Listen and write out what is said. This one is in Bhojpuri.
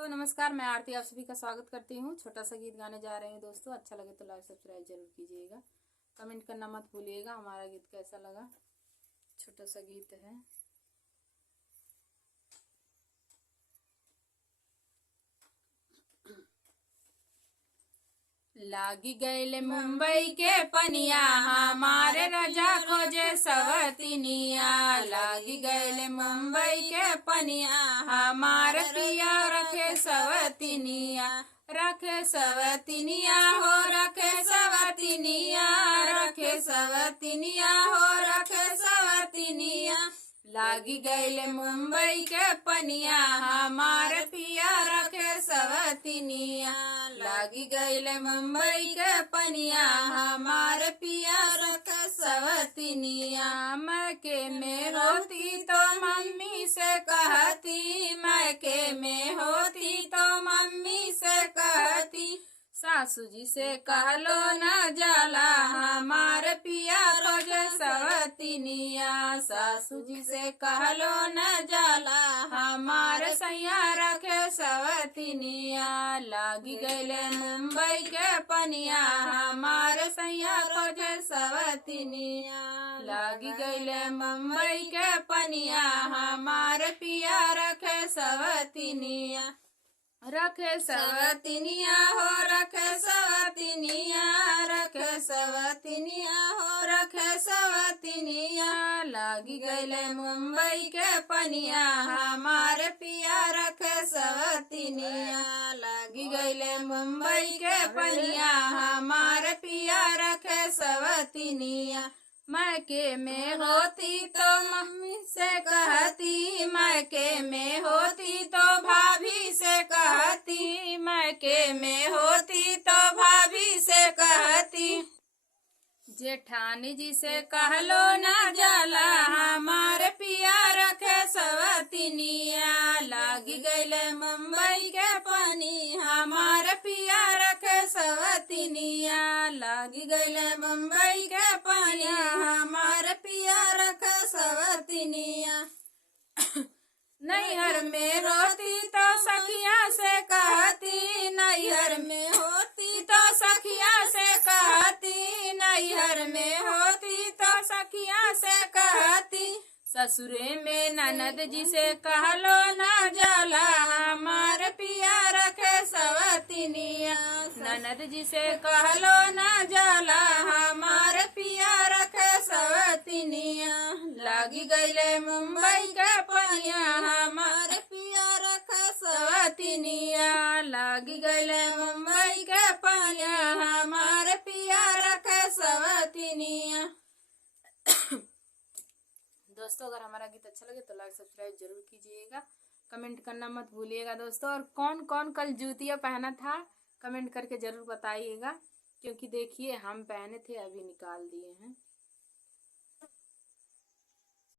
तो नमस्कार, मैं आरती आप सभी का स्वागत करती हूँ। छोटा सा गीत गाने जा रहे हैं दोस्तों। अच्छा लगे तो लाइक सब्सक्राइब जरूर कीजिएगा। कमेंट करना मत भूलिएगा हमारा गीत कैसा लगा। छोटा सा गीत है। लागी गैले मुंबई के पनिया हमारे राजा खोजे सवतिनिया। लागी गैले मुंबई के पनिया हमारे पिया रखे सवतिनिया। रखे सवतिनिया हो रखे सवतिनिया। रखे सवतिनिया हो रखे सवतिनिया। लागी गैले मुंबई के पनिया हमारे पिया रखे सवतिनिया। लागी गैले मुंबई के पनिया हमारे पिया रखे सवतिनिया। मैके में होती तो मम्मी से कहती। मैके में होती तो मम्मी से कहती। सासू जी से कहलो न जाला हमारे पिया रोज सवतिनिया। सासू जी से कहलो न जाला हमारे सैया रखे सवतिनिया। लागी गैले मुंबई के पनिया हमारे सैया रोज सवतिनिया। लागी गैले मुंबई के पनिया हमारे पिया रखे सवतिनिया। रखे सवतिनिया हो रखे सवतिनिया। रखे सवतिनिया हो रखे सवतिनिया। लागी गैले मुंबई के पनिया हमारे पिया रखे सवतिनिया। लागी गैले मुंबई के पनिया हमारे पिया रखे सवतिनिया। मैके में होती तो मम्मी से कहती। मैके में होती तो भाभी से कहती। मैके में होती तो भाभी से कहती। जेठानी जी से कहलो न जाला हमारे पिया रखे सवतिनिया। लागी गैले मुंबई के पानी हमारे पिया रखे सवतिनिया। लागी गैले मुंबई के पानी हमारे पिया रखे सवतिनिया। नैहर में रोती तो सखिया से कहती। नैहर में होती तो सखिया से कहती। नैहर में होती तो सखिया से कहती। ससुरे में ननद जी से कहलो न जाला हमारे पिया रखे सवतिनिया। ननद जी से कहलो न जाला हमारे पिया रखे सवतिनिया। लागी गैले मुंबई के पनिया हमारे पिया रखे सवतिनिया। लागी गैले मुंबई के पनिया हमारे पिया रखे सवतिनिया। दोस्तों, अगर हमारा गीत अच्छा लगे तो लाइक सब्सक्राइब जरूर कीजिएगा। कमेंट करना मत भूलिएगा दोस्तों। और कौन कौन कल जूतियाँ पहना था कमेंट करके जरूर बताइएगा, क्योंकि देखिए हम पहने थे अभी निकाल दिए हैं।